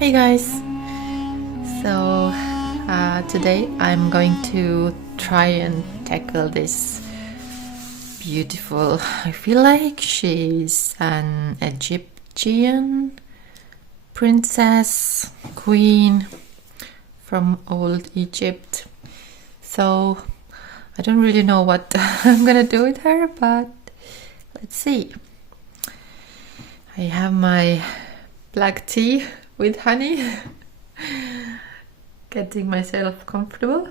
Hey guys! So today I'm going to try and tackle this beautiful, I feel like she's an Egyptian princess, queen from old Egypt. So I don't really know what I'm gonna do with her, but let's see. I have my black tea with honey, getting myself comfortable.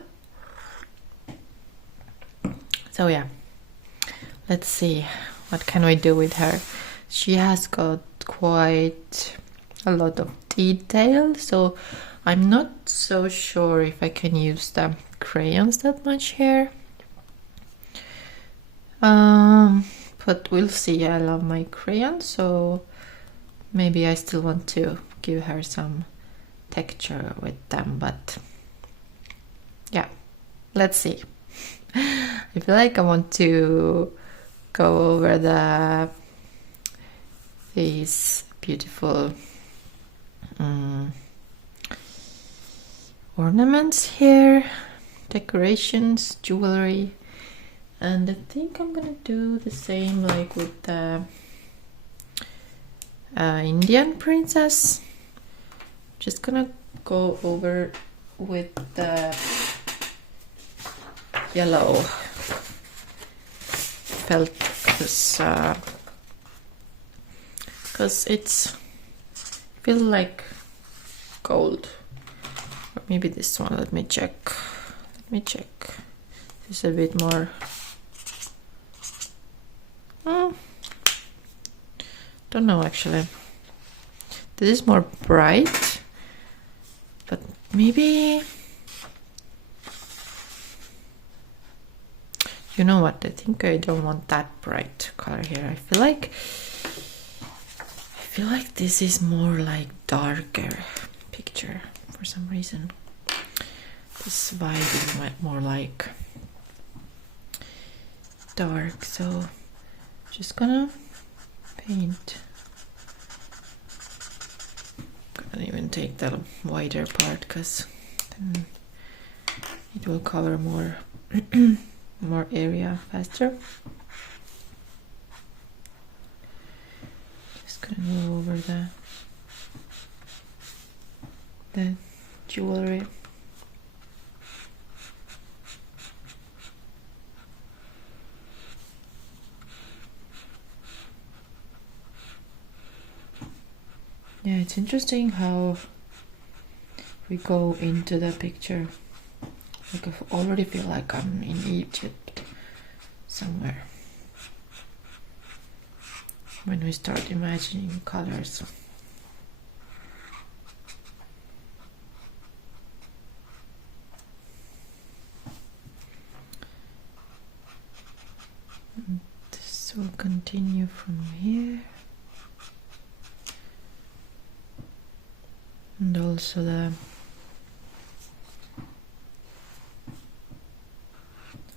So yeah, let's see what can we do with her. She has got quite a lot of detail, so I'm not so sure if I can use the crayons that much here. But we'll see. I love my crayons, so maybe I still want to give her some texture with them, but yeah, let's see. I feel like I want to go over these beautiful ornaments here, decorations, jewelry, and I think I'm gonna do the same like with the Indian princess. Just gonna go over with the yellow felt because it's feel like gold, or maybe this one. Let me check. This is a bit more. Don't know actually. This is more bright, but maybe, you know what, I think I don't want that bright color here. I feel like this is more like darker picture for some reason. This vibe is more like dark, so just gonna paint. Gonna even take the wider part because then it will cover more more area faster. Just gonna go over the jewelry. Yeah, it's interesting how we go into the picture. Like I already feel like I'm in Egypt somewhere when we start imagining colors. And this will continue from here. And also the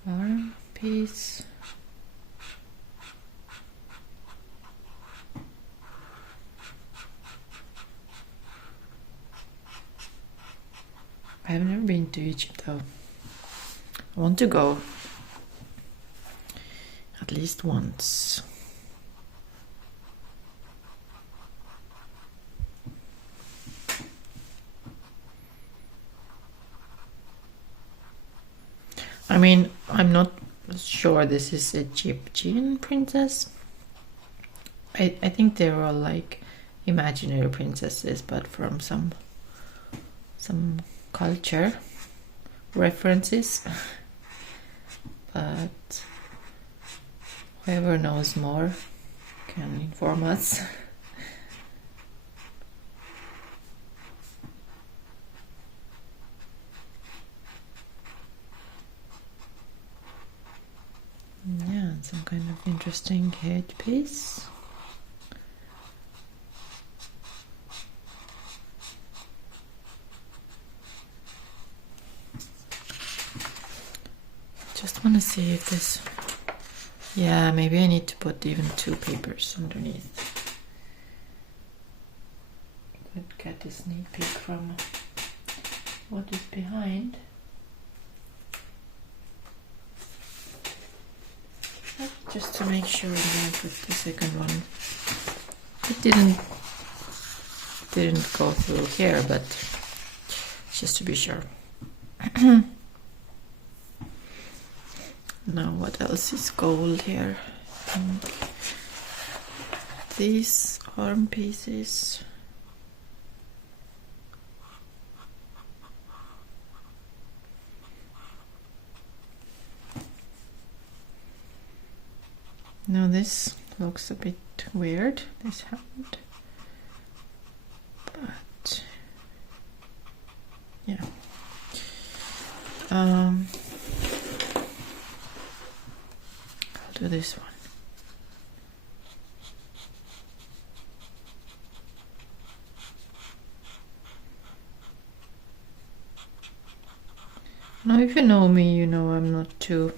arm piece. I have never been to Egypt though. I want to go at least once. I mean, I'm not sure this is Egyptian princess. I think they're all like imaginary princesses, but from some culture references. But whoever knows more can inform us. Yeah, some kind of interesting headpiece. Just want to see if this. Yeah, maybe I need to put even 2 papers underneath. could get a sneak peek from what is behind. Just to make sure that I put the second one. It didn't go through here, but just to be sure. Now what else is gold here? These arm pieces. Now this looks a bit weird, this hand, but yeah. I'll do this one. Now if you know me, you know I'm not too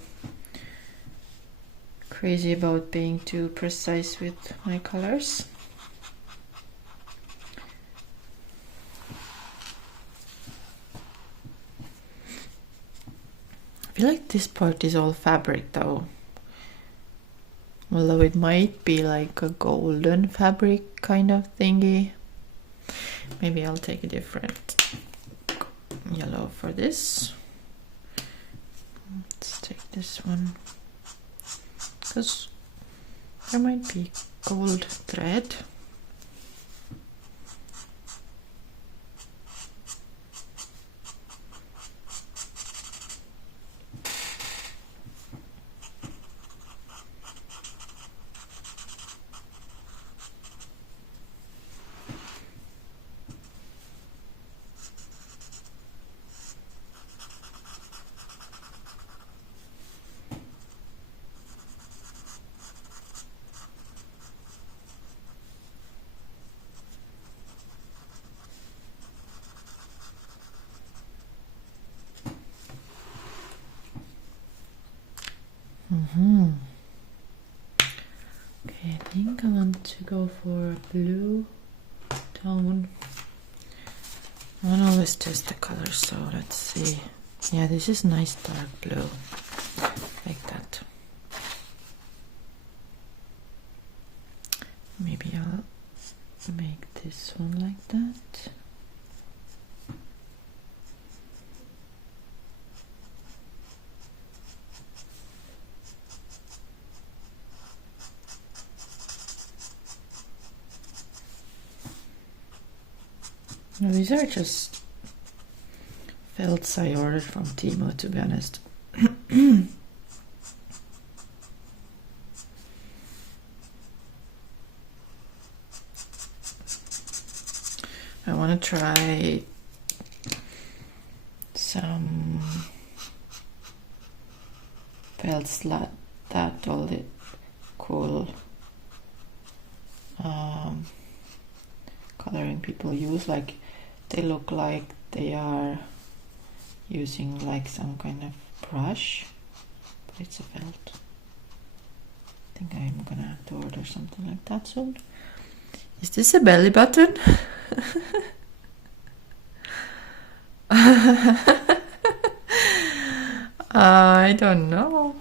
crazy about being too precise with my colors. I feel like this part is all fabric though. Although it might be like a golden fabric kind of thingy. Maybe I'll take a different yellow for this. Let's take this one. Because there might be gold thread. Okay, I think I want to go for a blue tone. I want to always test the colors, so let's see. Yeah, this is nice dark blue, like that. Maybe I'll make this one like that. No, these are just felts I ordered from Temu, to be honest. I want to try some felts that all the cool coloring people use, like they look like they are using like some kind of brush, but it's a felt. I think I'm gonna have to order something like that soon. Is this a belly button? I don't know.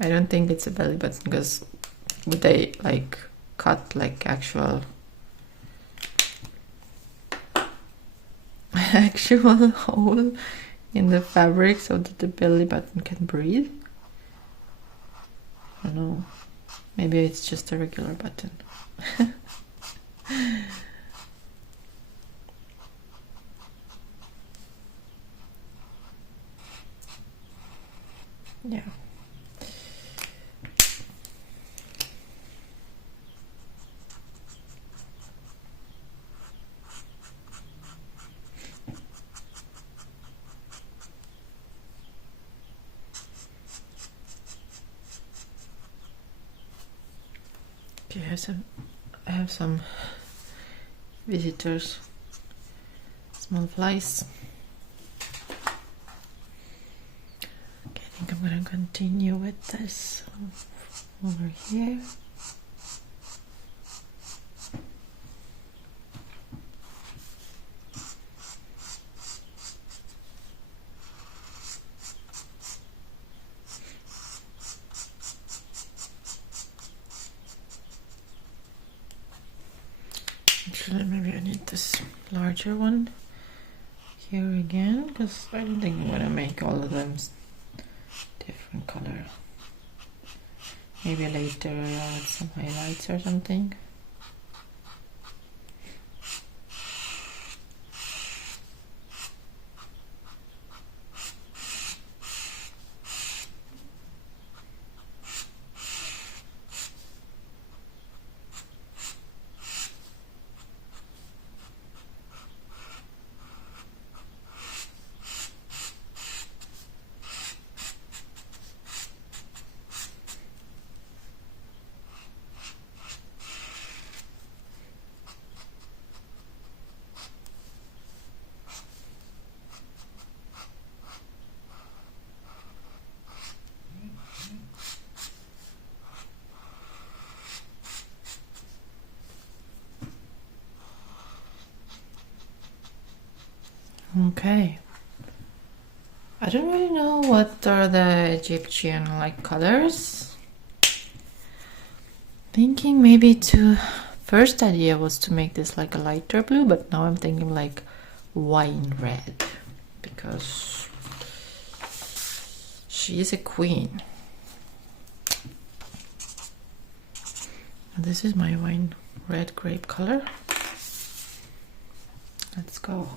I don't think it's a belly button, because would they like cut like actual hole in the fabric so that the belly button can breathe? I don't know. Maybe it's just a regular button. Yeah. Okay, I have some visitors, small flies. Okay, I think I'm gonna continue with this over here. this larger one here again, because I don't think I'm gonna make all of them different color. Maybe later I'll add some highlights or something. Okay. I don't really know what are the Egyptian like colors. Thinking maybe first idea was to make this like a lighter blue, but now I'm thinking like wine red, because she is a queen. And this is my wine red grape color. Let's go.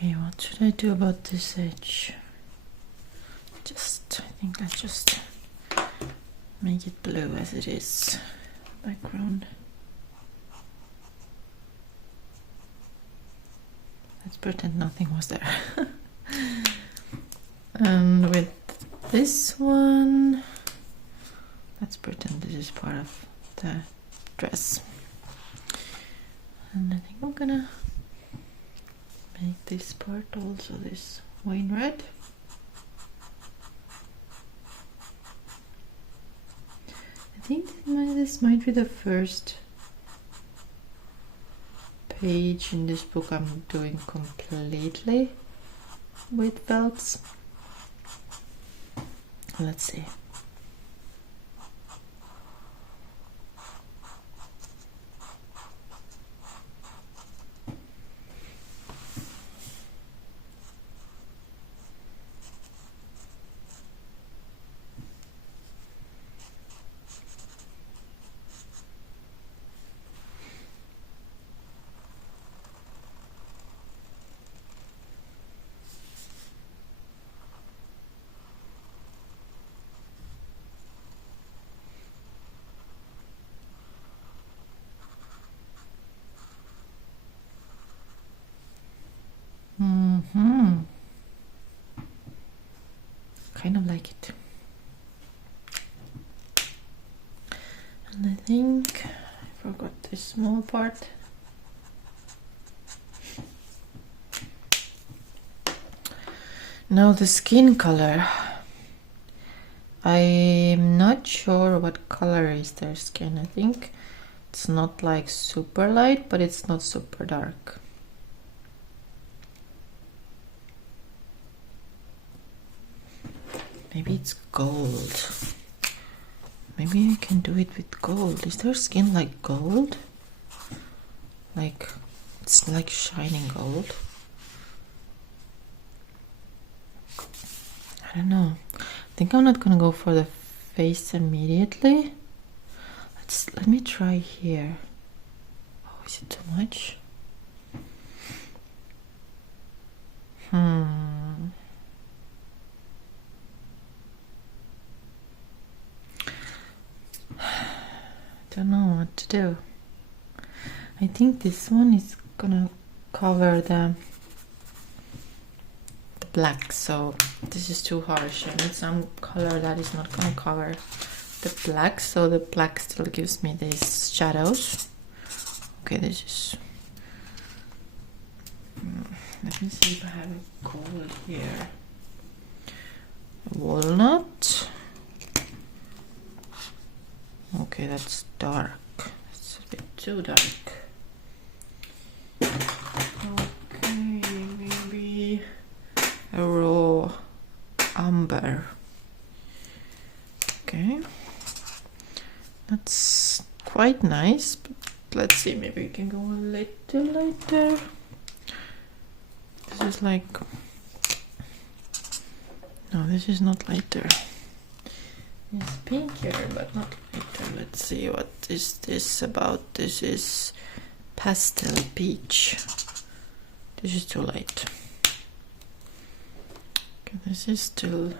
Okay, what should I do about this edge? I think let's just make it blue as it is. Background. Let's pretend nothing was there. And with this one, let's pretend this is part of the dress. And I think I'm gonna make this part also this wine red. I think this might be the first page in this book I'm doing completely with belts. Let's see. Kind of like it. And I think I forgot this small part. Now the skin color. I'm not sure what color is their skin. I think it's not like super light, but it's not super dark. Maybe it's gold. Maybe I can do it with gold. Is their skin like gold? Like, it's like shining gold. I don't know. I think I'm not gonna go for the face immediately. Let me try here. Oh, is it too much? Don't know what to do. I think this one is gonna cover the black, so this is too harsh. I need some color that is not gonna cover the black, so the black still gives me these shadows. Okay, this is... let me see if I have a gold here. Walnut. Okay, that's dark. It's a bit too dark. Okay, maybe a raw umber. Okay, that's quite nice, but let's see, maybe we can go a little lighter. This is like... no, this is not lighter. It's pinkier, but not lighter. Let's see, what is this about? This is pastel peach. This is too light. Okay, this is still...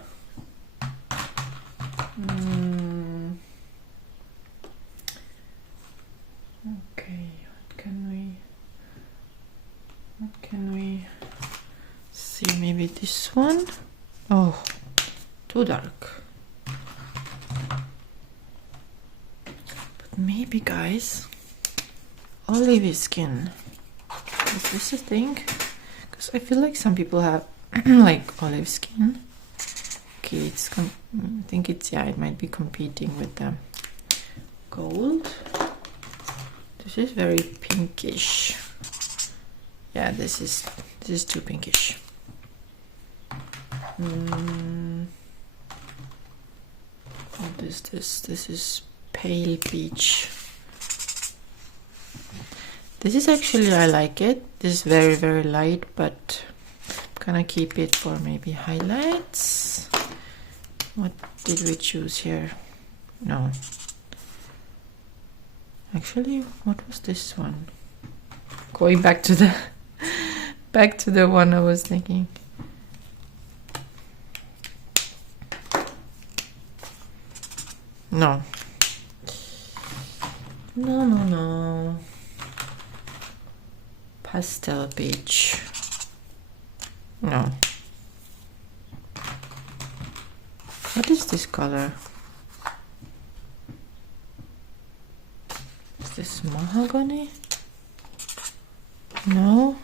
okay, what can we see? Maybe this one? Oh, too dark. But maybe, guys, olive skin. Is this a thing? Because I feel like some people have like olive skin. Okay, it's I think it's, yeah, it might be competing with the gold. This is very pinkish. Yeah, this is too pinkish. What is this? This is pale peach. This is actually, I like it. This is very, very light, but I'm gonna keep it for maybe highlights. What did we choose here? No. Actually, what was this one? Going back to the one I was thinking. No. No. Pastel peach. No. What is this color? Is this mahogany? No.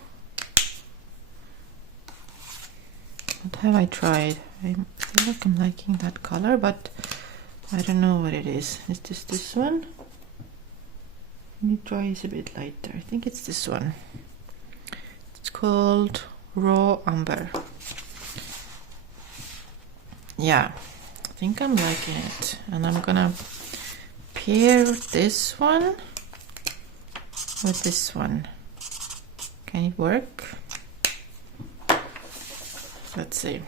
What have I tried? I feel like I'm liking that color, but I don't know what it is. Is this one? Let me try is a bit lighter. I think it's this one. It's called Raw Umber. Yeah, I think I'm liking it. And I'm gonna pair this one with this one. Can it work? Let's see.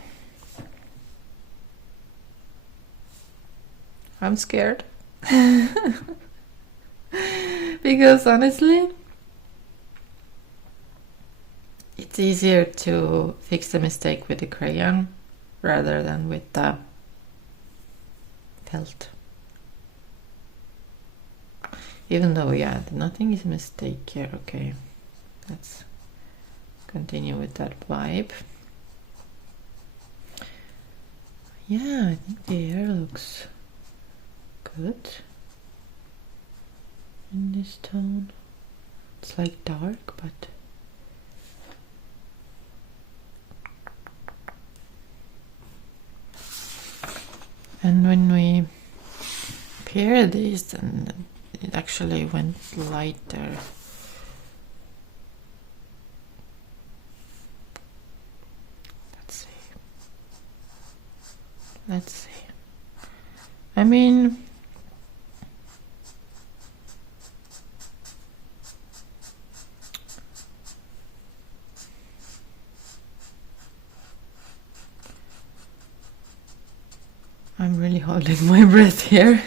I'm scared. Because honestly, it's easier to fix the mistake with the crayon rather than with the felt. Even though, yeah, nothing is a mistake here. Okay, let's continue with that vibe. Yeah, I think the hair looks good in this tone. It's like dark, but And when we pair these, then it actually went lighter. Let's see. I mean, I'm really holding my breath here.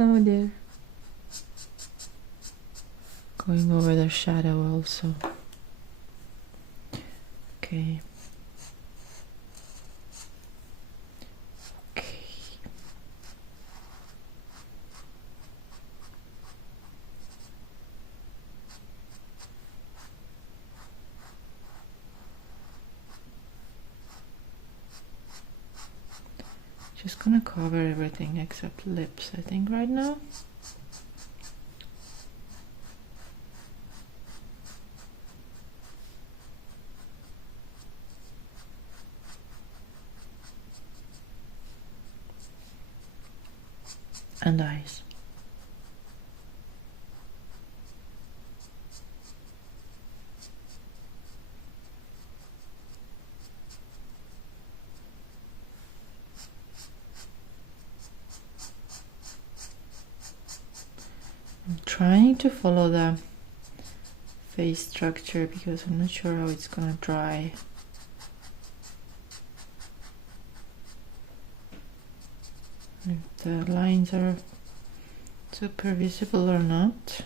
Oh dear. Going over the shadow also. Okay. Okay. Just gonna cover everything except lips, I think, right now. And eyes. I'm trying to follow the face structure because I'm not sure how it's gonna dry. If the lines are super visible or not.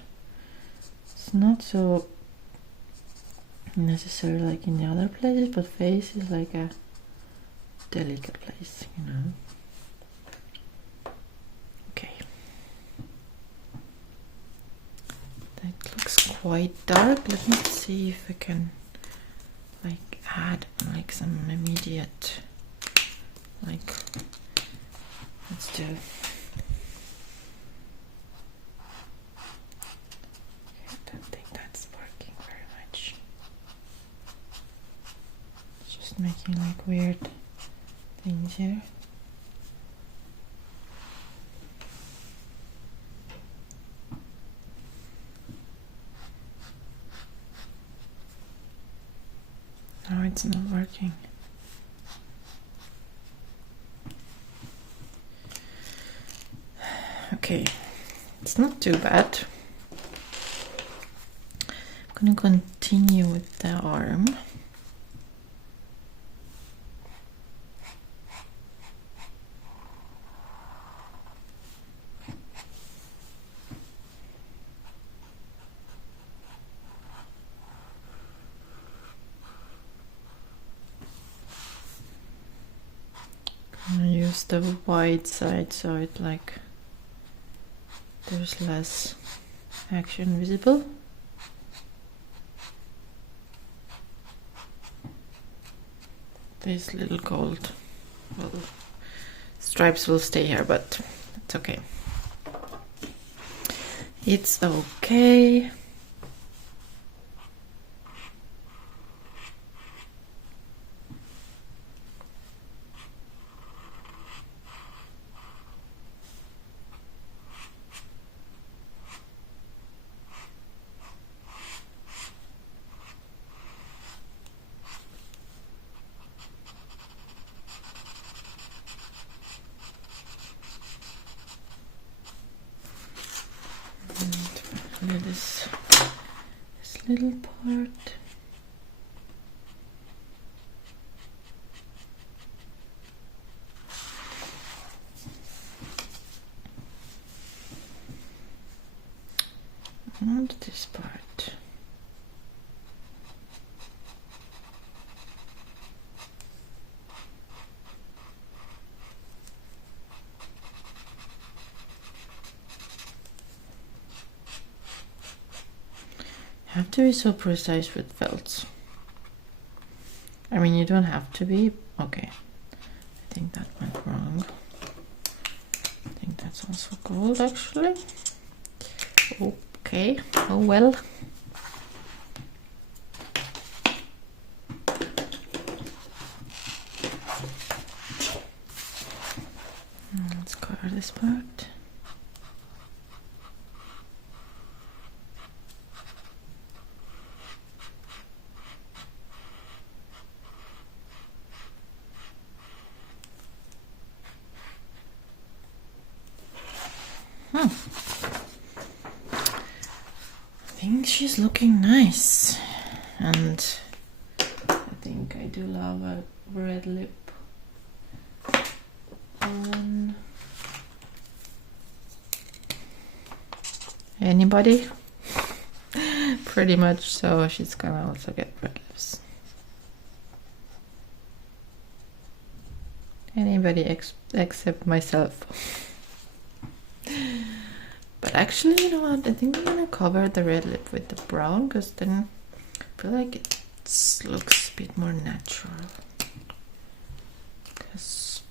It's not so necessary like in the other places, but face is like a delicate place, you know. Okay. That looks quite dark. Let me see if I can like add like some immediate, like, let's do. I don't think that's working very much. It's just making like weird things here. No, it's not working. Okay, it's not too bad. I'm gonna continue with the arm. I'm gonna use the wide side so it like there's less action visible. These little gold stripes will stay here, but it's okay. It's okay. This little part. And this part. Have to be so precise with felts. I mean, you don't have to be. Okay, I think that went wrong. I think that's also gold, actually. Okay, oh well. think she's looking nice, and I think I do love a red lip on. Anybody? Pretty much, so she's gonna also get red lips. Anybody except myself. But actually, you know what? I think I'm gonna cover the red lip with the brown, because then I feel like it looks a bit more natural. Because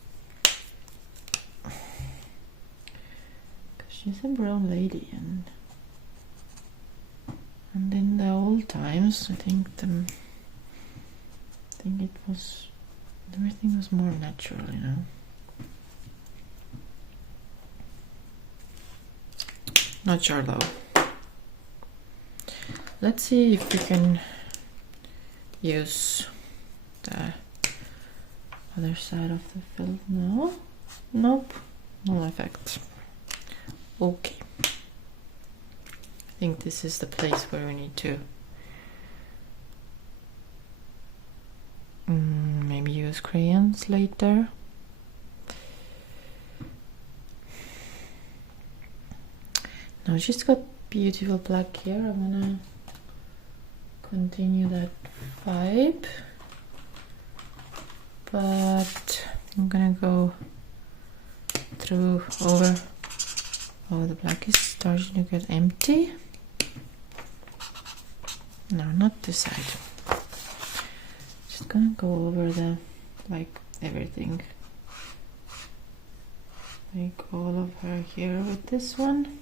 she's a brown lady, and in the old times, I think it was, everything was more natural, you know. Not sure though. Let's see if we can use the other side of the fill now. Nope, no effect. Okay. I think this is the place where we need to maybe use crayons later. Now she's got beautiful black hair. I'm gonna continue that vibe, but I'm gonna go through over. Oh, the black is starting to get empty. No, not this side. Just gonna go over the, like, everything. Like all of her hair with this one.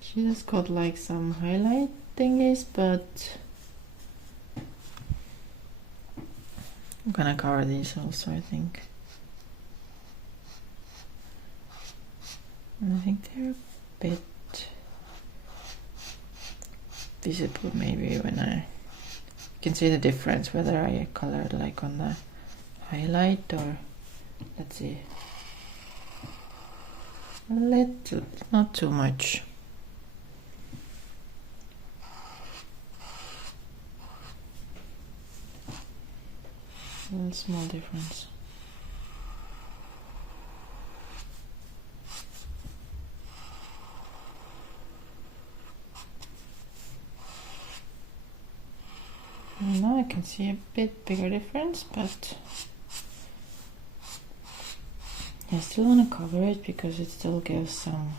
She just got like some highlight thingies, but I'm gonna cover these also, I think. And I think they're a bit visible maybe when you can see the difference whether I colored like on the highlight or, let's see, a little, not too much. A little small difference. Now I can see a bit bigger difference, but I still want to cover it because it still gives some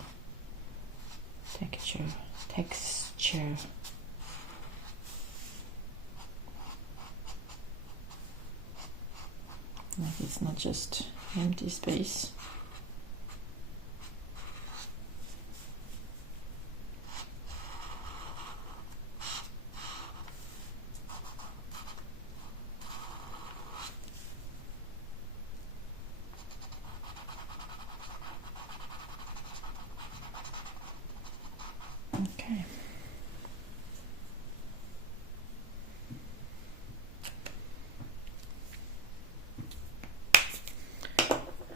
texture. Like it's not just empty space. Okay.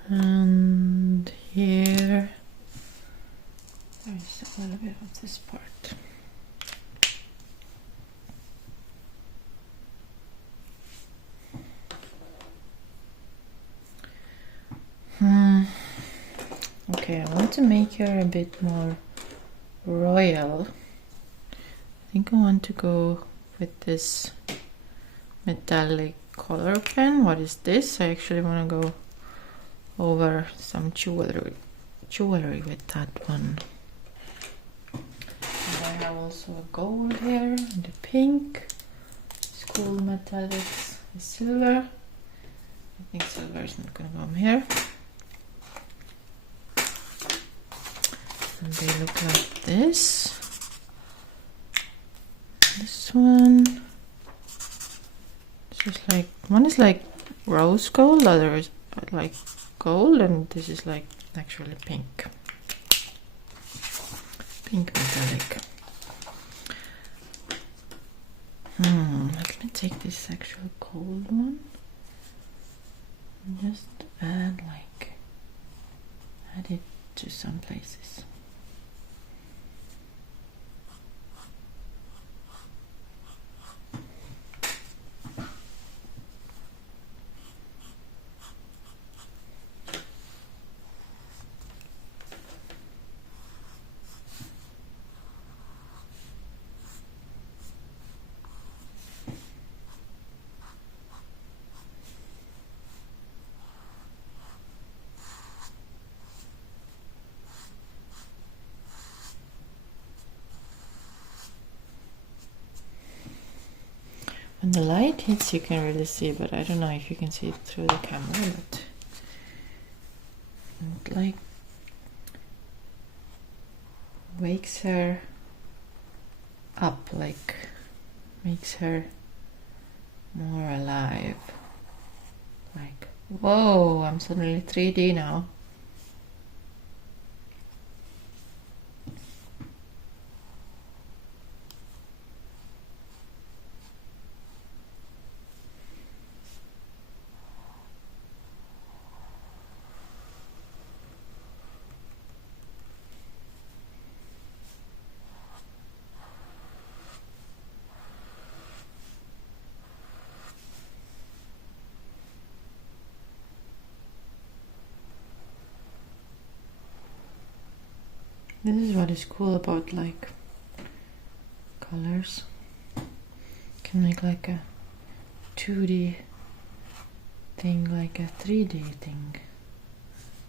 And here there's a little bit of this part. Okay, I want to make her a bit more royal. I think I want to go with this metallic color pen. What is this? I actually want to go over some jewelry with that one. And I have also a gold here, and the pink, school metallics, the silver. I think silver is not going to come here. And they look like this. This one. This is like, one is like rose gold, the other is like gold, and this is like actually pink. Pink metallic. Let me take this actual gold one and just add it to some places. the light hits you can really see, but I don't know if you can see it through the camera, but it like wakes her up, like makes her more alive. Like, whoa, I'm suddenly 3D now. This is what is cool about like colors. You can make like a 2D thing, like a 3D thing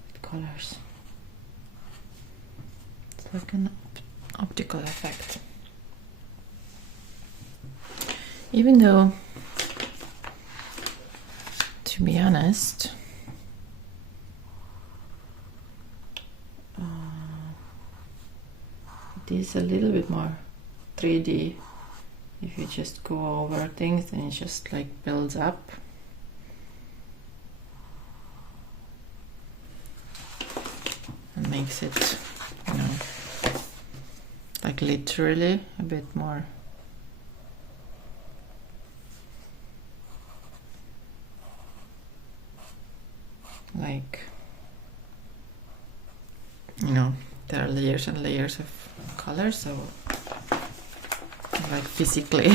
with colors. It's like an optical effect. Even though, to be honest, it is a little bit more 3D. If you just go over things, then it just like builds up. And makes it, you know, like literally a bit more like, you know, there are layers and layers of color, so like physically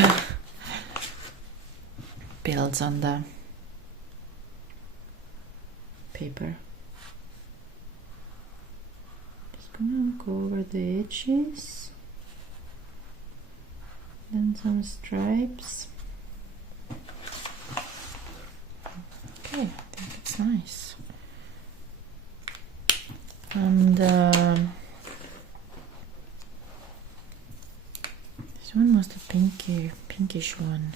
builds on the paper. Just gonna go over the edges, then some stripes. Okay, I think it's nice. And this one was the pinkish one.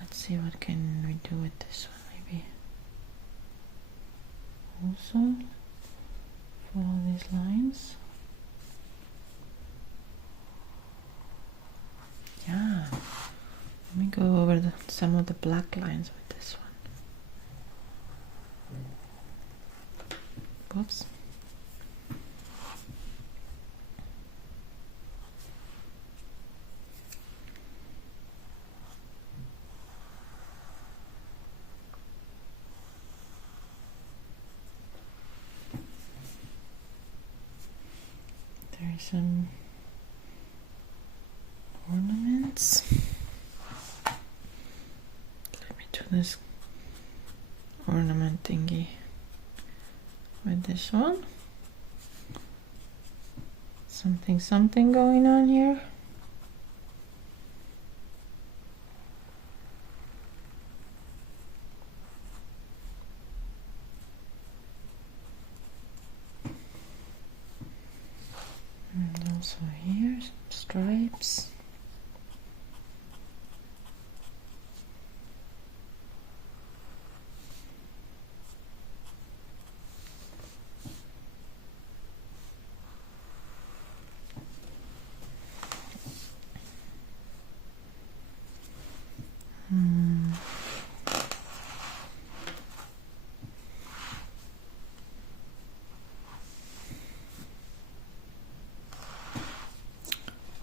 Let's see what can we do with this one. Maybe also follow these lines. Yeah, let me go over some of the black lines with this one. Whoops. There's some ornaments. Let me do this ornament thingy with this one. Something going on here. And also here some stripes.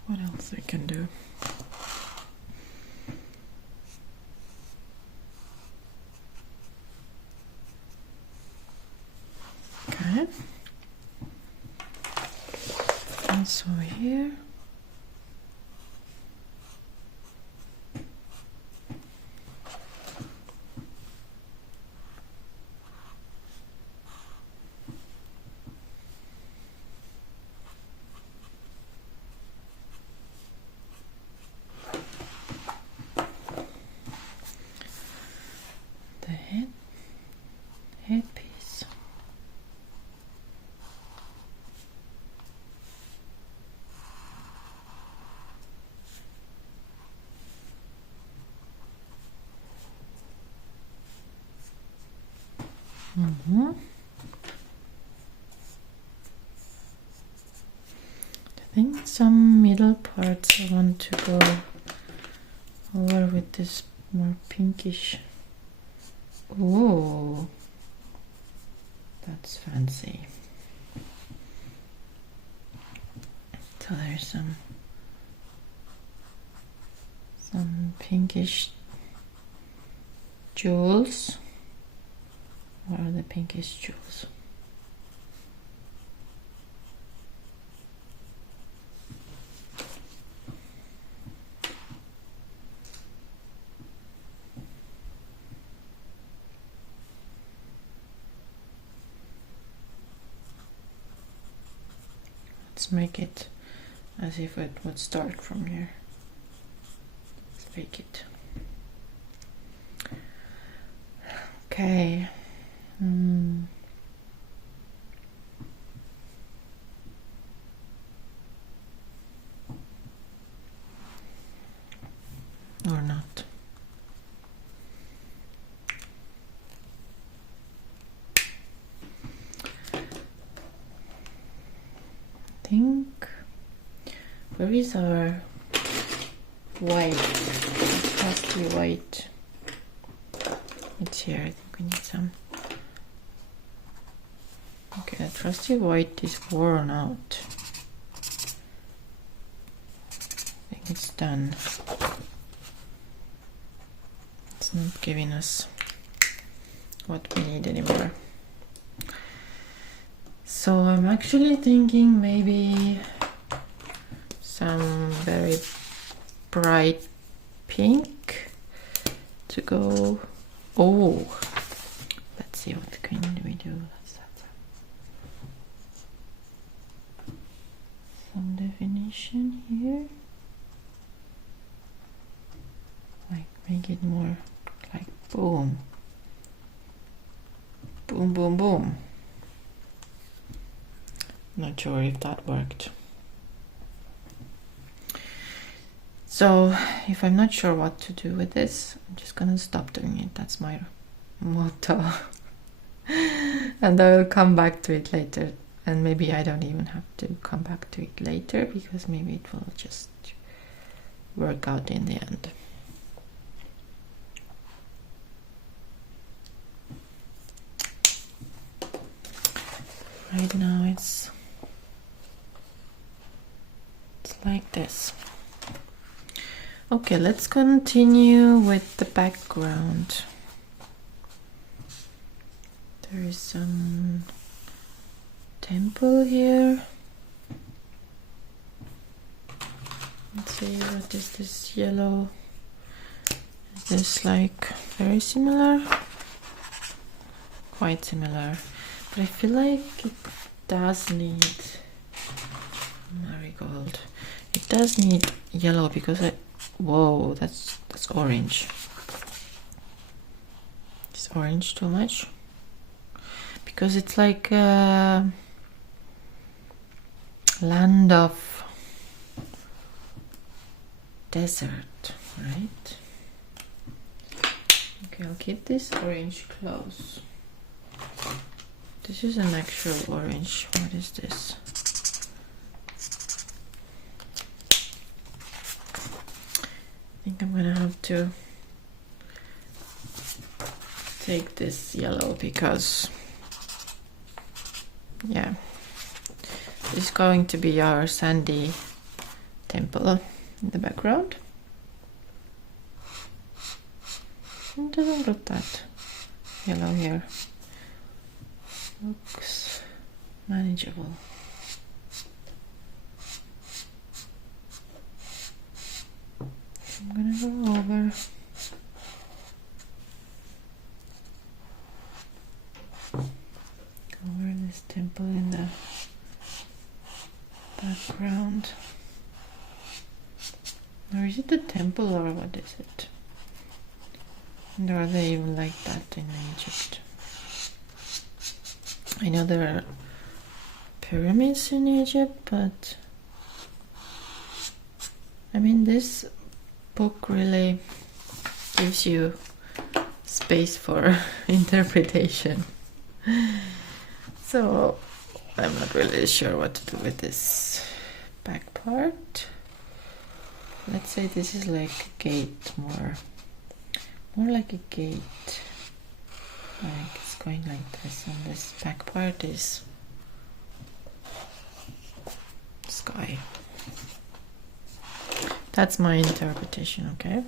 What else we can do? Okay. Also here. Headpiece. think some middle parts I want to go over with this more pinkish. Oh, that's fancy. So there's some pinkish jewels. What are the pinkish jewels? Let's make it as if it would start from here. Let's fake it. Okay. Or not. I think, where is our white? Trusty white. It's here. I think we need some. Okay, the trusty white is worn out. I think it's done. It's not giving us what we need anymore. So I'm actually thinking maybe some very bright pink to go. Oh, let's see what can we do. Let's have some definition here. Like make it more like boom, boom, boom, boom. Not sure if that worked. So if I'm not sure what to do with this, I'm just gonna stop doing it. That's my motto. And I will come back to it later. And maybe I don't even have to come back to it later, because maybe it will just work out in the end. Right now it's like this. Okay, let's continue with the background. There is some temple here. Let's see, what is this yellow? Is this like very similar? Quite similar. But I feel like it does need marigold. It does need yellow because whoa, that's orange. Is orange too much? Because it's like a land of desert, right? Okay, I'll keep this orange close. This is an actual orange. What is this? I think I'm gonna have to take this yellow because, yeah, this is going to be our sandy temple in the background. It doesn't look that yellow here. Looks manageable. I'm gonna go over this temple in the background. Or is it a temple or what is it? And are they even like that in Egypt? I know there are pyramids in Egypt, but I mean, this book really gives you space for interpretation. So I'm not really sure what to do with this back part. Let's say this is like a gate, more like a gate. Like it's going like this, and this back part is sky. That's my interpretation, okay?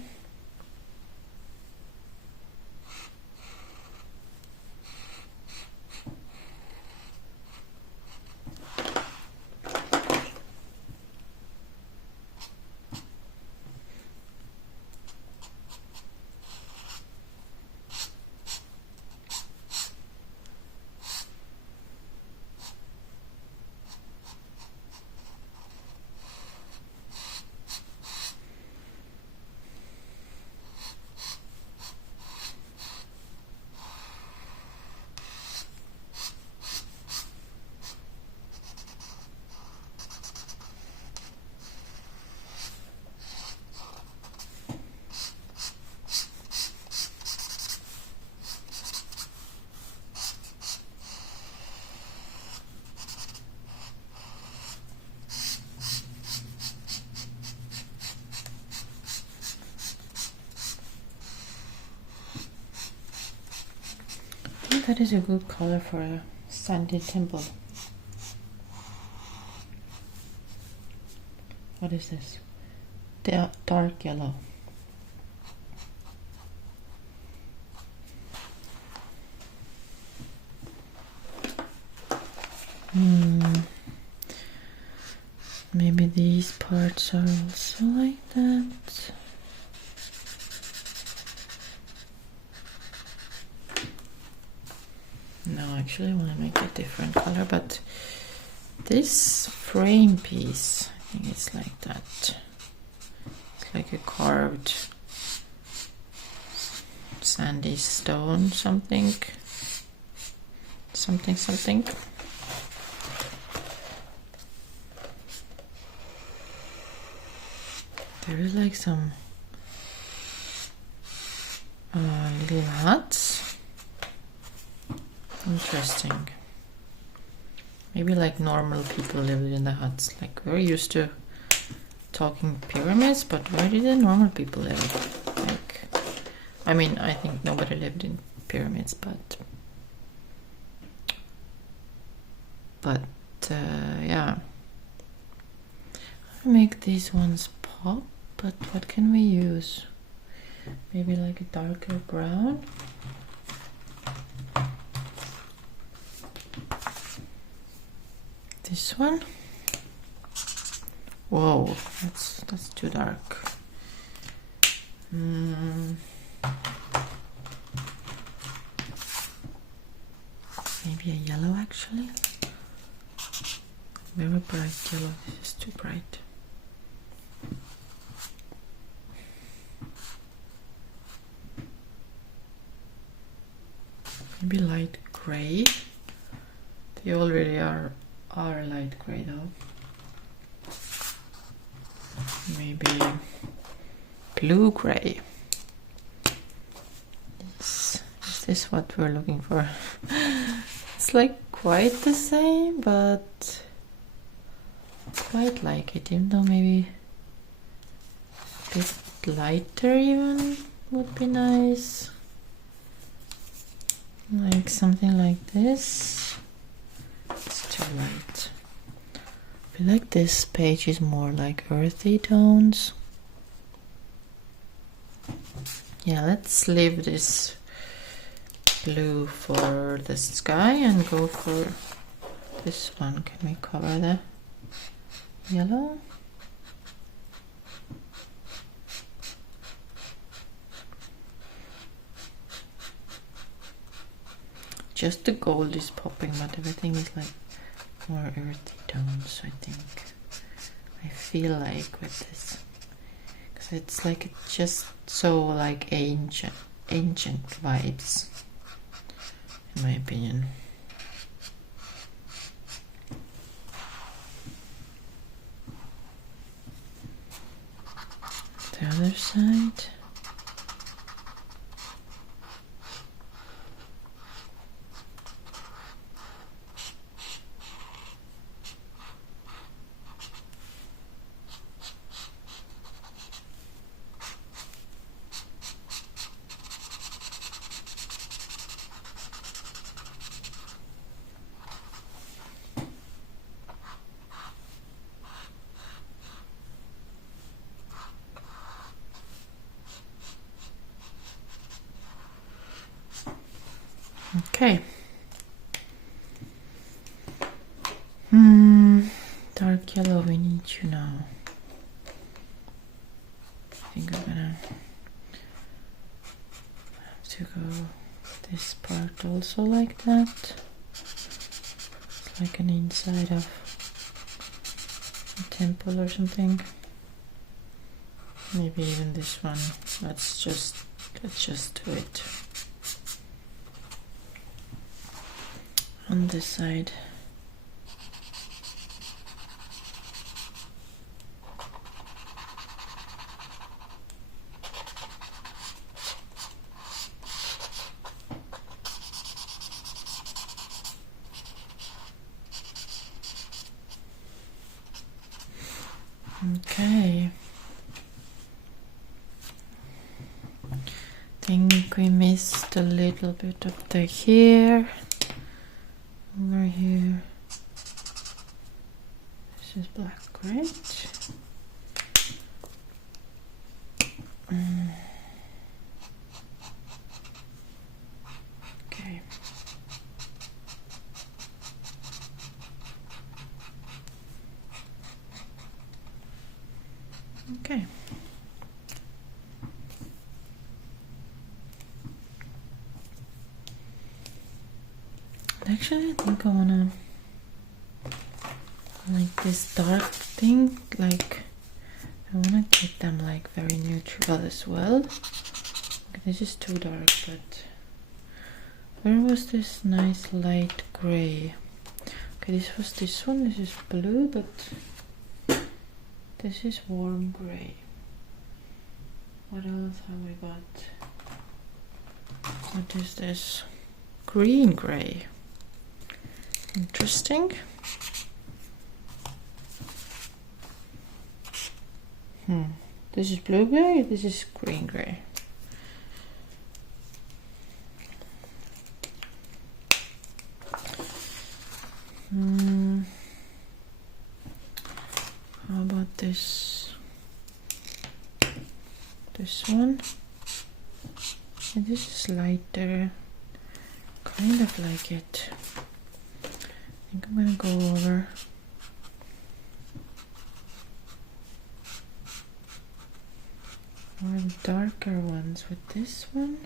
That is a good color for a sandy temple. What is this? Dark yellow. Maybe these parts are also like that. No, actually I want to make a different color, but this frame piece, I think it's like that. It's like a carved sandy stone something. There is like some little huts. Interesting. Maybe like normal people lived in the huts. Like we're used to talking pyramids, but where did the normal people live? Like, I mean, I think nobody lived in pyramids, but yeah. I make these ones pop, but what can we use? Maybe like a darker brown. This one. Whoa, that's too dark. Maybe a yellow actually. Very bright yellow. This is too bright. Maybe light gray. They already are light gray though. Maybe blue gray. Is this what we're looking for? It's like quite the same, but quite like it, even though maybe a bit lighter even would be nice. Like something like this. It's too light. I feel like this page is more like earthy tones. Yeah, let's leave this blue for the sky and go for this one. Can we cover the yellow? Just the gold is popping, but everything is like more earthy tones, I think. I feel like with this, because it's like just so like ancient vibes, in my opinion. The other side. Okay. Dark yellow, we need you now. I think I'm gonna have to go this part also like that. It's like an inside of a temple or something. Maybe even this one. Let's just do it on this side. Okay. Think we missed a little bit of the hair over here. This is black, right? Okay. Okay. Actually, I think I wanna like this dark thing, like I wanna keep them like very neutral as well. Okay, this is too dark, but where was this nice light gray? Okay, this was this one, this is blue, but this is warm gray. What else have we got? What is this? Green gray. Interesting. This is blue gray, this is green gray. How about this? This one? And this is lighter. Kind of like it. I think I'm gonna go over more darker ones with this one.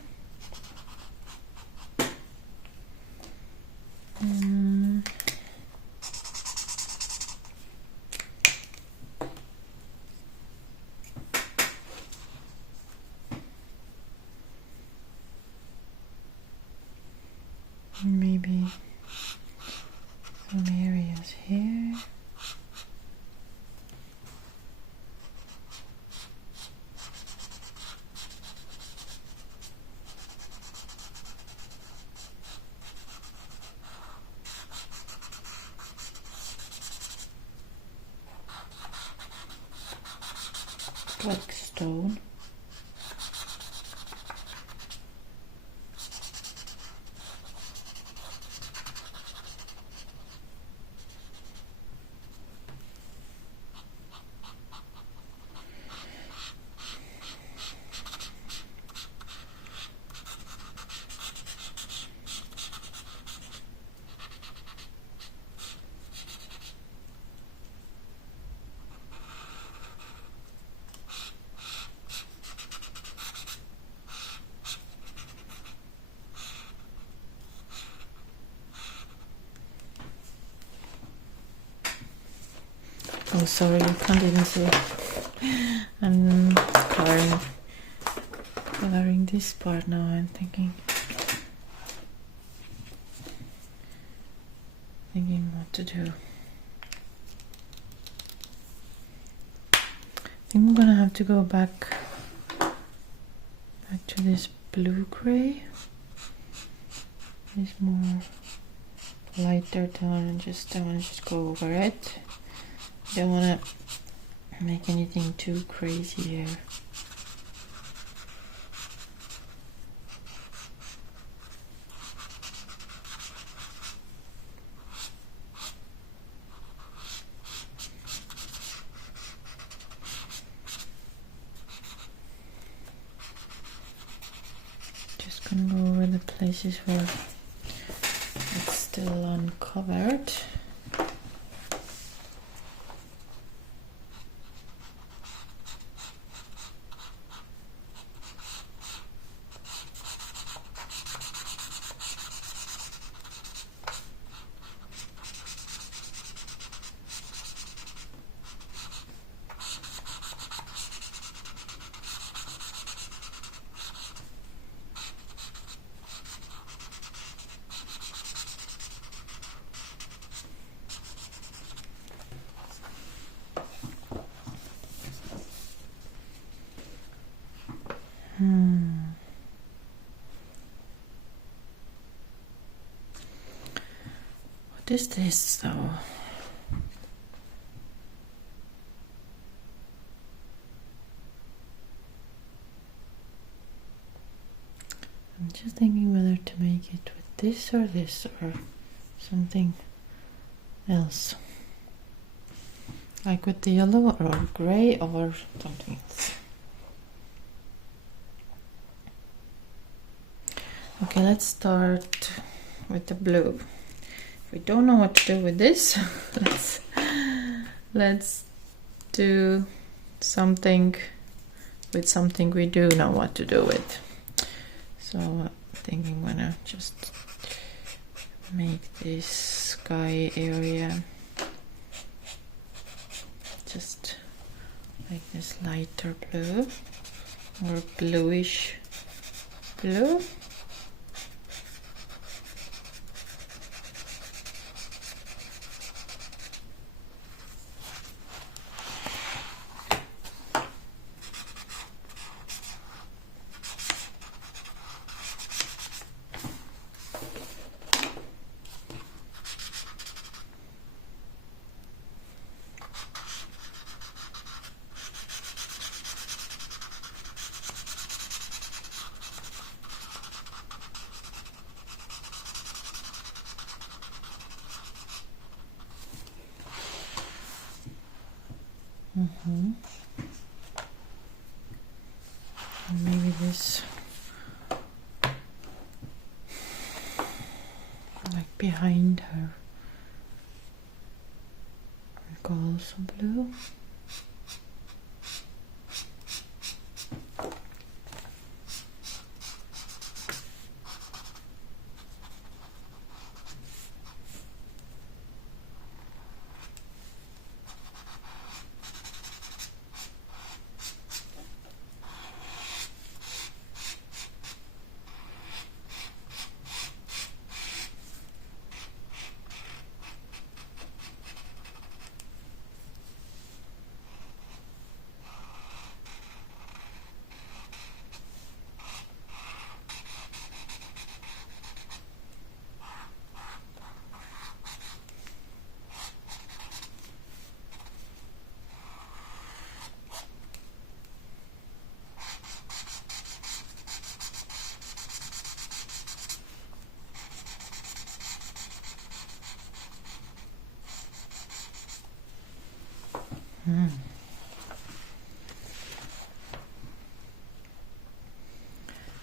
Maybe some areas here. Black stone. Oh, sorry, I can't even see. I'm coloring this part now. I'm thinking what to do. I think I'm gonna have to go back to this blue gray. This more lighter tone, and I wanna just go over it. Don't want to make anything too crazy here. Just gonna go over the places where still uncovered. What is this though? I'm just thinking whether to make it with this or something else. Like with the yellow or grey or something else. Okay, let's start with the blue. If we don't know what to do with this, let's do something with something we do know what to do with. So I think I'm gonna just make this sky area just like this lighter blue or bluish blue. And maybe this like behind her will go also blue.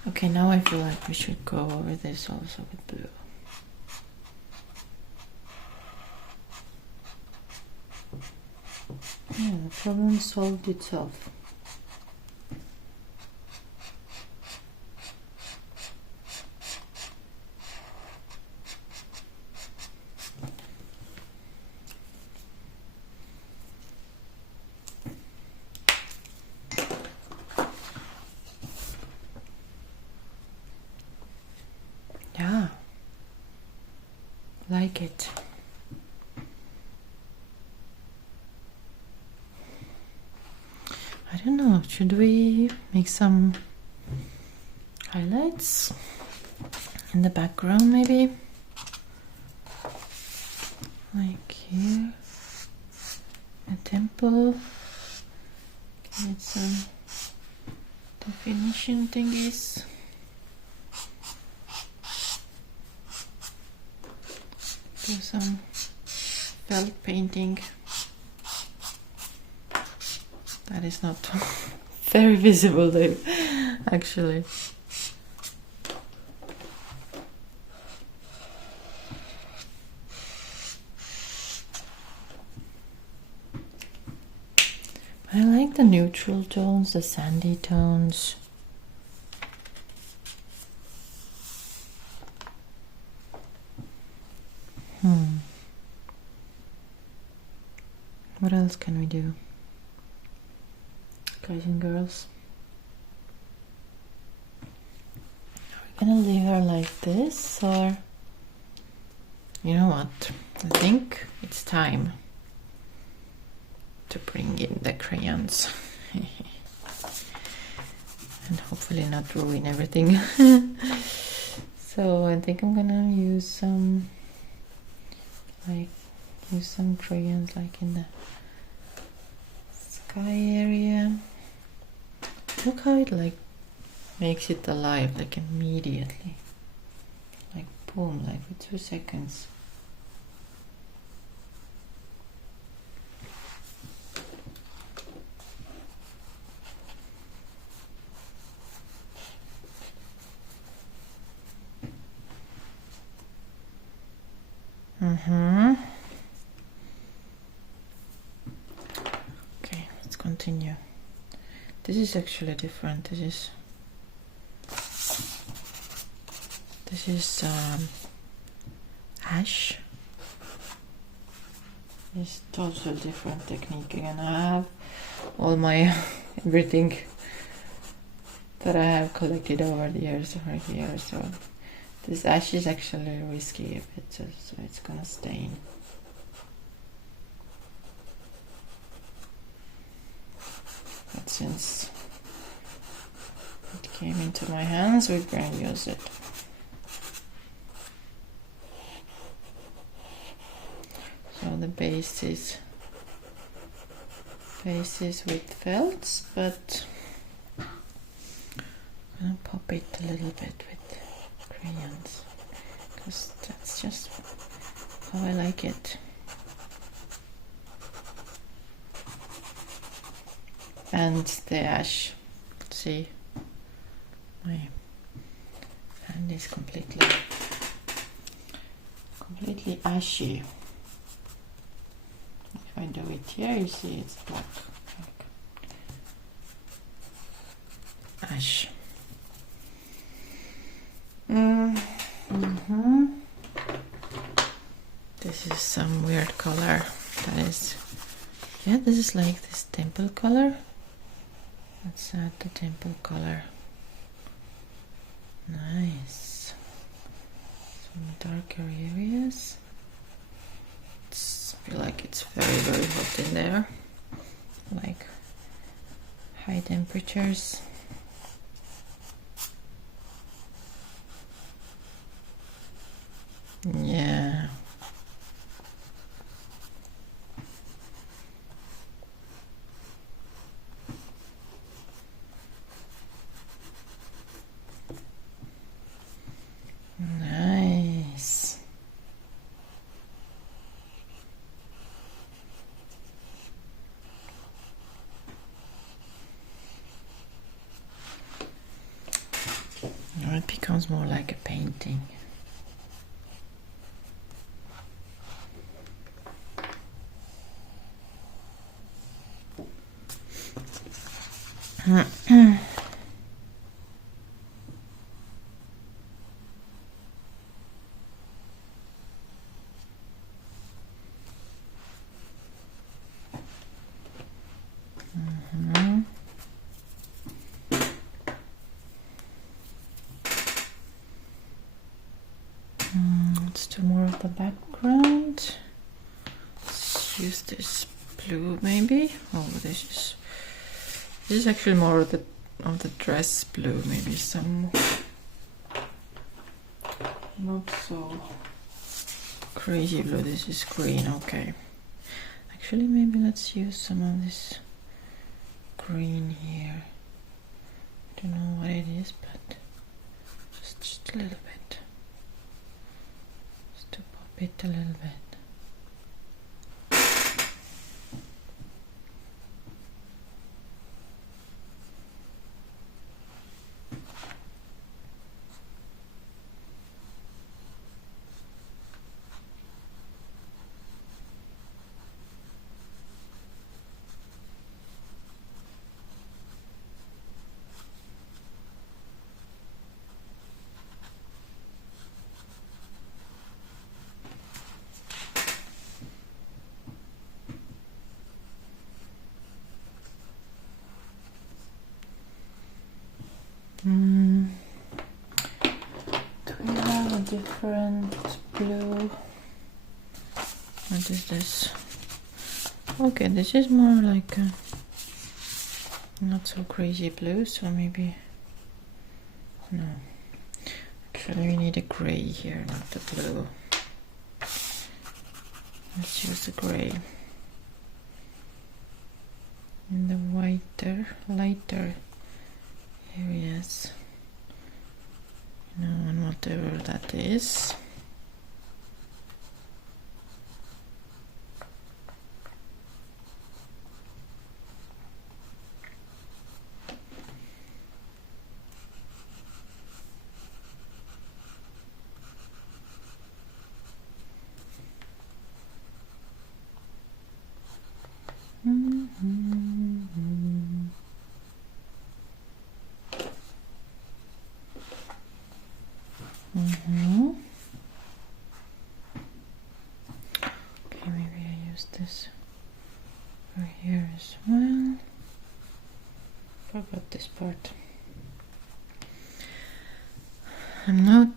Okay, now I feel like we should go over this also with blue. Yeah, the problem solved itself. Yeah, like it. I don't know, should we make some highlights in the background maybe? Like here, a temple, get some definition thingies. Do some felt painting. That is not very visible though, actually. I like the neutral tones, the sandy tones. What else can we do? Guys and girls. Are we gonna leave her like this, or you know what? I think it's time to bring in the crayons and hopefully not ruin everything. So I think I'm gonna use some crayons like in the sky area. Look how it like makes it alive like immediately, like boom, like for 2 seconds. Okay, let's continue. This is actually different. This is ash. It's totally different technique again. I have all my everything that I have collected over the years right here. So this ash is actually risky a bit, so it's gonna stain. But since it came into my hands, we're going to use it. So the base is with felts, but I'm gonna pop it a little bit with crayons because that's just how I like it. And the ash, see, my hand is completely ashy. If I do it here, you see it's black, like ash. This is some weird color. That is, yeah, this is like this temple color. Let's add the temple color. Nice. Some darker areas. I feel like it's very hot in there. Like high temperatures. Yeah. Nice. Now it becomes more like a painting. Let's do more of the background. Let's use this blue maybe. Oh, this is actually more of the dress blue. Maybe some not so crazy blue. This is green. Okay. Actually, maybe let's use some of this green here. I don't know what it is, but just a little bit. Just to pop it a little bit. different blue. What is this? Okay, this is more like a not so crazy blue, so maybe no. Actually, we need a gray here, not the blue. Let's use the gray. In the lighter areas. And whatever that is. Okay, maybe I use this over here as well. Forgot this part. I'm not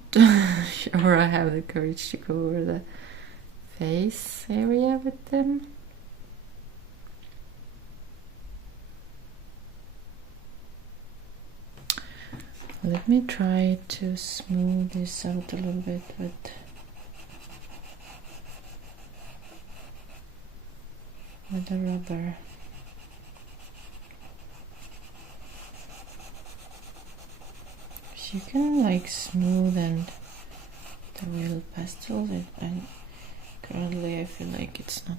sure I have the courage to go over the face area with them. Let me try to smooth this out a little bit with the rubber. So you can like smooth and the real pastels, and currently I feel like it's not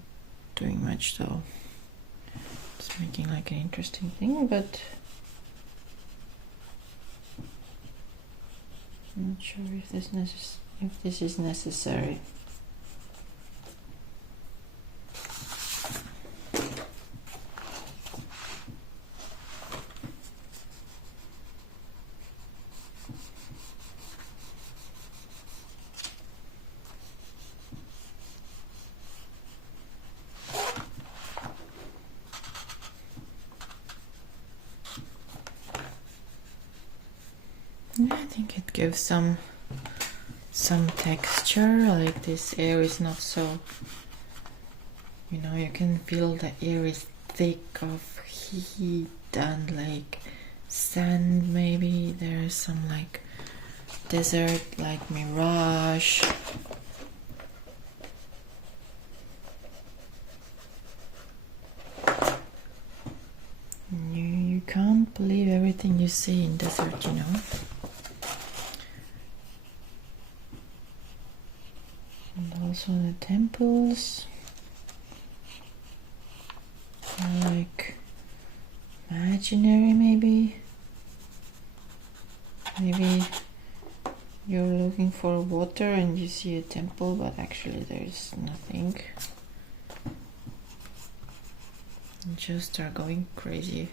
doing much, so it's making like an interesting thing, but I'm not sure if this is necessary. I think it gives some texture, like this air is not so, you can feel the air is thick of heat and like sand, maybe there's some like desert like mirage. You can't believe everything you see in desert, And also the temples are like imaginary, maybe you're looking for water and you see a temple, but actually there's nothing. You just are going crazy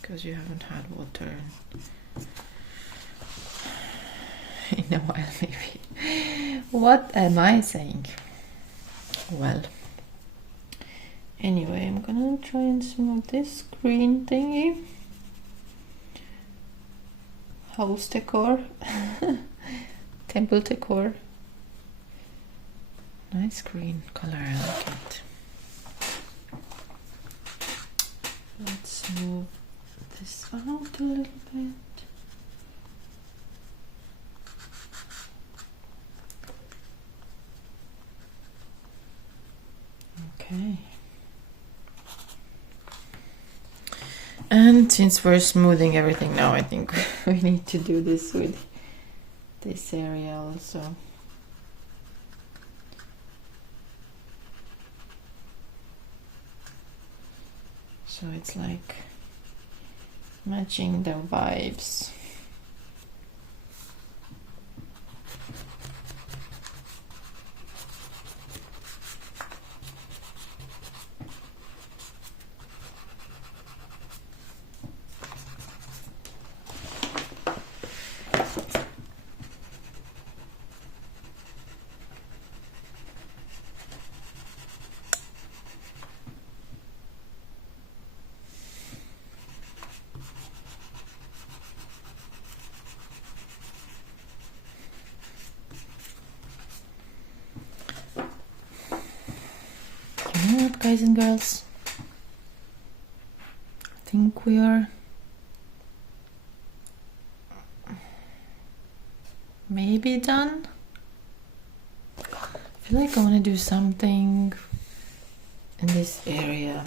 because you haven't had water in a while, maybe. What am I saying? Well, anyway, I'm gonna try and smooth this green thingy. House decor. Temple decor. Nice green color, I like it. Let's move this out a little bit. Okay. And since we're smoothing everything now, I think we need to do this with this area also. So it's like matching the vibes. guys and girls, I think we are maybe done. I feel like I want to do something in this area.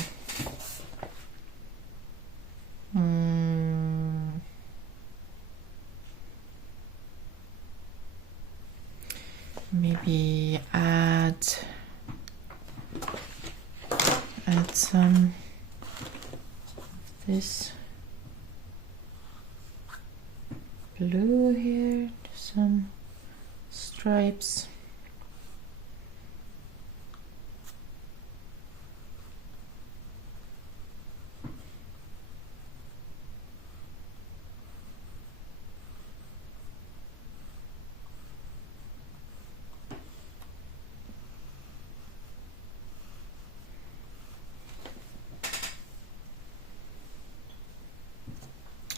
Maybe add some this blue here, some stripes.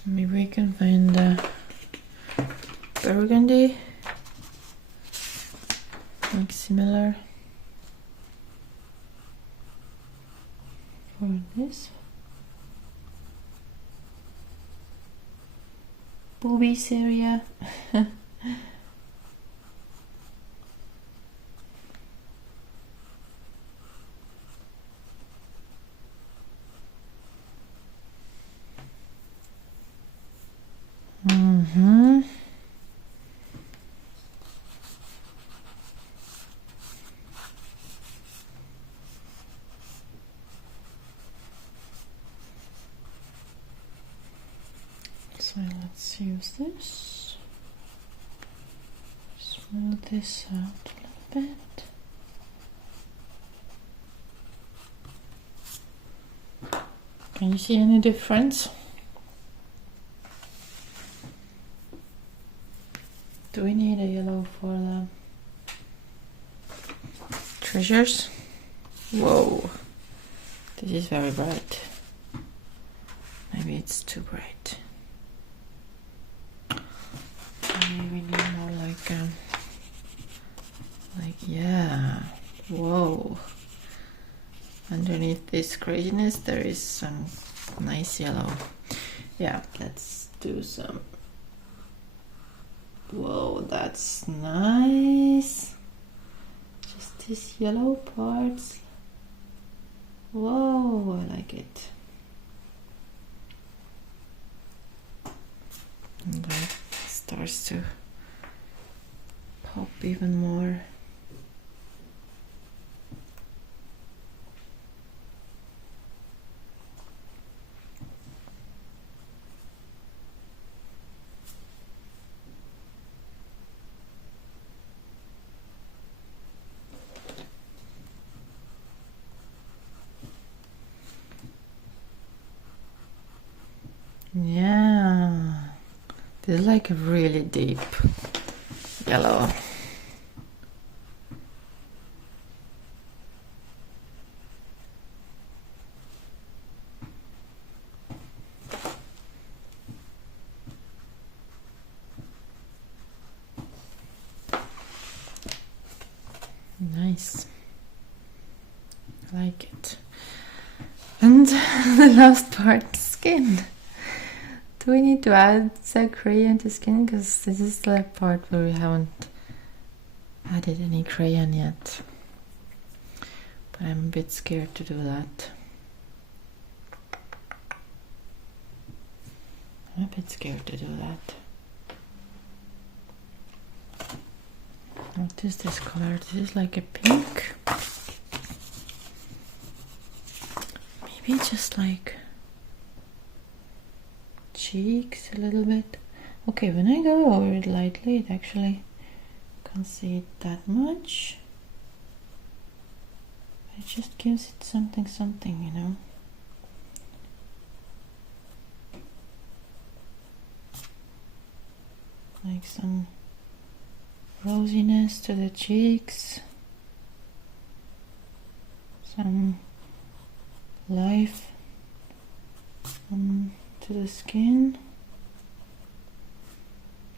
Maybe we can find burgundy, like similar for this. Boobies area. So let's use this. Smooth this out a little bit. Can you see any difference? Do we need a yellow for the treasures? Whoa, this is very bright. Maybe it's too bright. Maybe we need more like yeah. Whoa. Underneath this craziness there is some nice yellow. Yeah, let's do some. Whoa, that's nice. Just these yellow parts. Whoa, I like it. And it starts to pop even more. Yeah, this is like a really deep yellow. Nice. I like it. And the last part, skin. Do we need to add the crayon to skin? Because this is the part where we haven't added any crayon yet. But I'm a bit scared to do that. I'm a bit scared to do that. What is this color? This is like a pink. Maybe just like cheeks a little bit. Okay, when I go over it lightly, it actually can't see it that much. It just gives it something, you know. Like some rosiness to the cheeks, some life to the skin.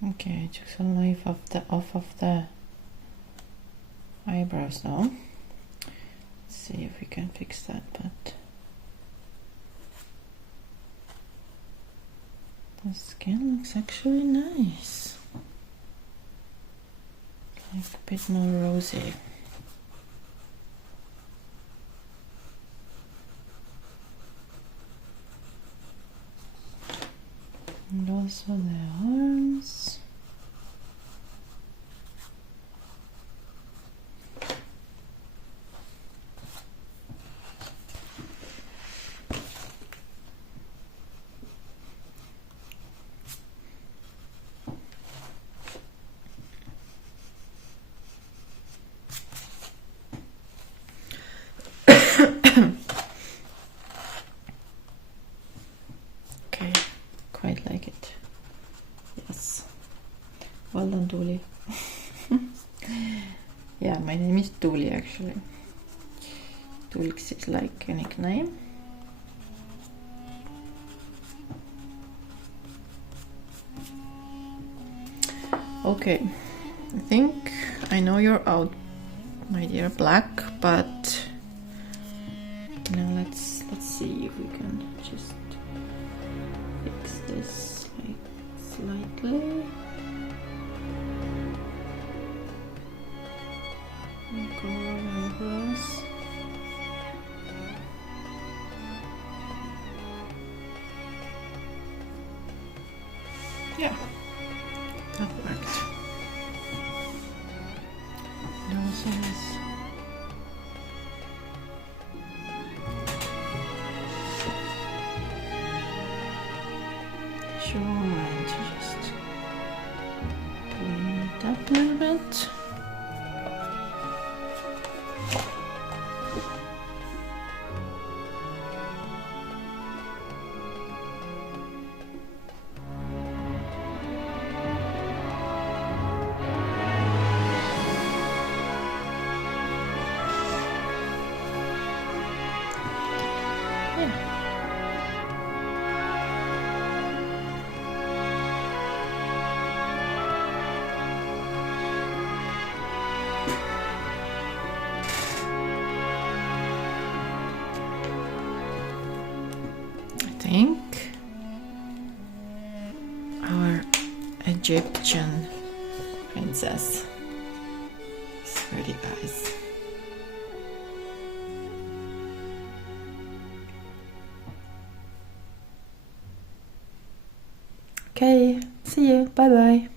Okay, I took some life off of the eyebrows now. Let's see if we can fix that, but the skin looks actually nice. Like a bit more rosy. And also the arms. Okay, quite like it. Yes. Well done, Tuuli. Yeah, my name is Tuuli actually. Tuulix is like a nickname. Okay, I think I know you're out, my dear Black, but now let's see if we can just fix this like slightly. Go over eyebrows. Yeah, that worked. And also this. Sure, and just clean it up a little bit. I think our Egyptian princess is ready, guys. Okay, see you. Bye bye.